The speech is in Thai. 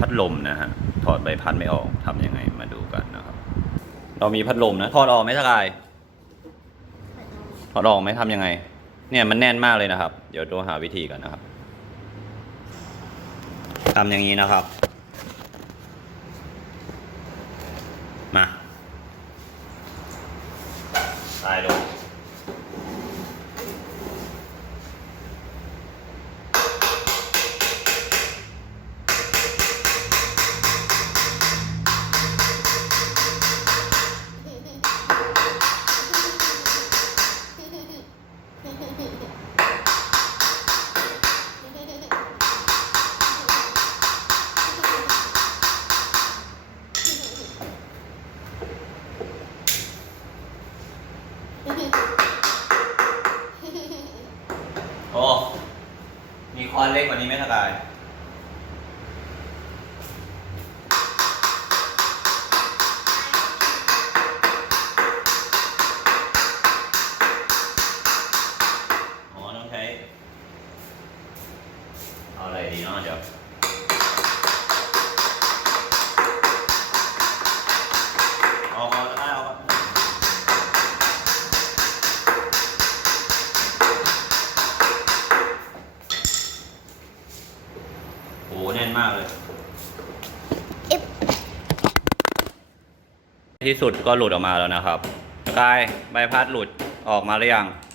พัดลมนะฮะ ถอดใบพัดไม่ออกทำยังไงมาดูกันนะครับ เรามีพัดลมนะ ถอดออกไหมสกาย ถอดออกไหมทำยังไง เนี่ยมันแน่นมากเลยนะครับ เดี๋ยวตัวหาวิธีกันนะครับทำอย่างนี้นะครับ มาตายลง มีคอนเล็กกว่านี้ไหมสกายอ๋อต้องใช้เอาอะไรดีเนาะเดี๋ยว โอ้แน่นมากเลยอิ๊บที่สุดก็หลุดออกมาแล้วนะครับสกายใบพัดหลุดออกมาหรือยังอ